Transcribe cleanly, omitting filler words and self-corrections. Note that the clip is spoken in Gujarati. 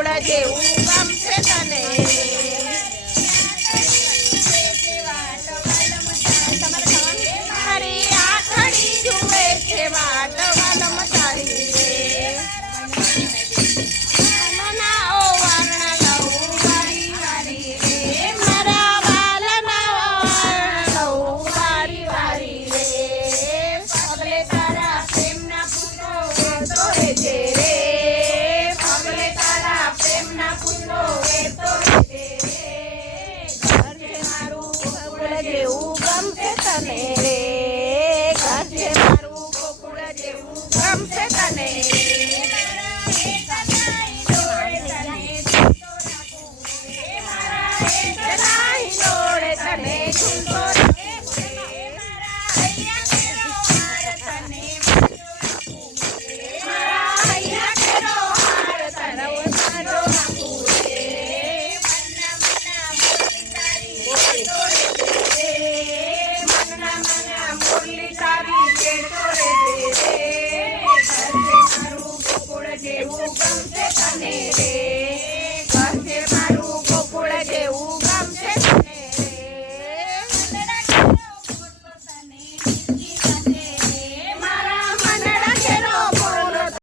ગોકુળ જેવું ગમશે તને મારી આખડી જુએ છે વાટ વાલમ તારી રે નાઓ વર્ણ લઉં વારી વારી રે મારા વાલના વર્ણ લઉં વારી વારી રે પગલે તારા પ્રેમના ફૂલો વેરતો રહેજે રે પગલે તારા પ્રેમના ફૂલો વેરતો રહેજે રે ઘર છે મારું ગોકુળ જેવું ગમશે તને રે ઘર છે મારું ગોકુળ જેવું ગમશે તને જેવું ગમશે તને રે